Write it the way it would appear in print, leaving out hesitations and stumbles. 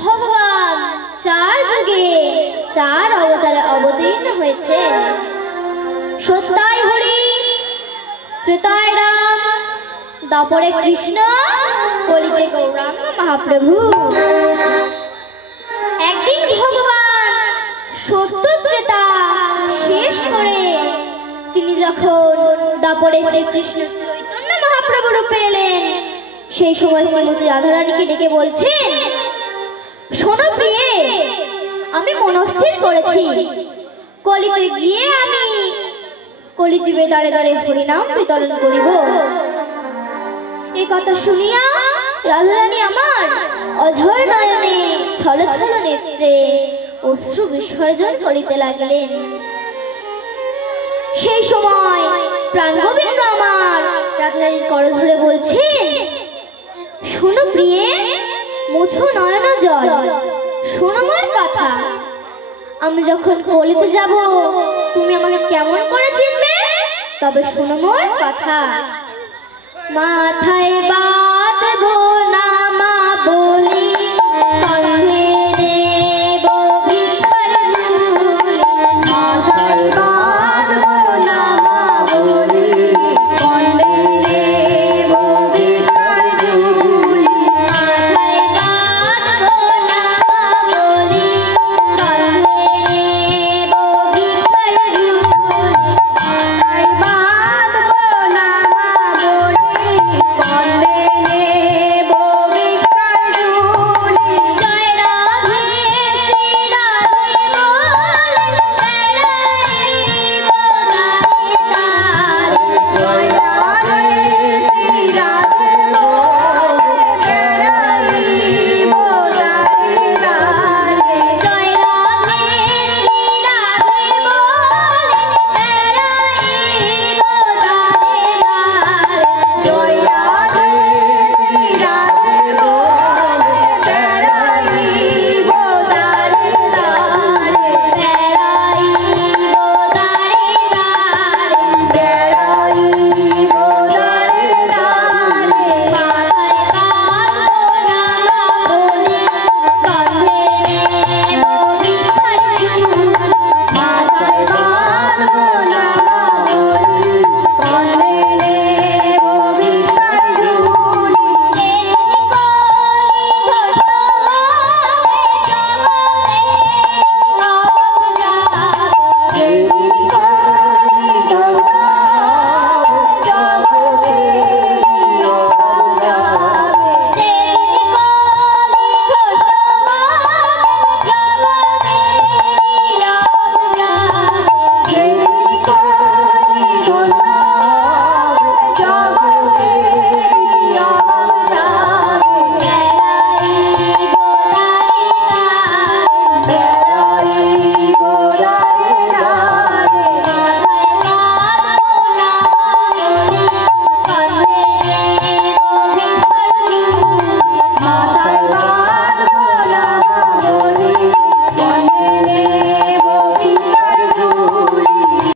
ভগবান চার যুগে চার অবতারে অবতীর্ণ হয়েছে। সত্যায় হরি, ত্রেতায় রাম, দাপরে কৃষ্ণ, কলিতে গৌরাঙ্গ মহাপ্রভু। একদিন ভগবান সত্য ত্রেতা শেষ করে তিনি যখন দাপরে শ্রীকৃষ্ণ চৈতন্য মহাপ্রভু রূপে এলেন, সেই সময় শ্রীমতী রাধারানীকে ডেকে বলছেন, শোনো প্রিয়ে, আমি মনস্থির করেছি কলিতে গিয়ে আমি কলিযুগে দাঁড়ে দাঁড়ে হরিনাম বিতরণ করিব। এই কথা শুনিয়া রাধারানী আমার অঝর নয়নে ছল ছল নেত্রে অশ্রু বিসর্জন করিতে লাগলেন। সেই সময় প্রাণগোবিন্দ আমার রাধারানীর কর ধরে বলছেন, শোনো প্রিয়ে, মুছো নয়ন জল, শোনো মোর কথা। আমি যখন কলিতে যাব তুমি আমাকে কেমন করে চিনবে? তবে শোনো মোর কথা। মাথায় বা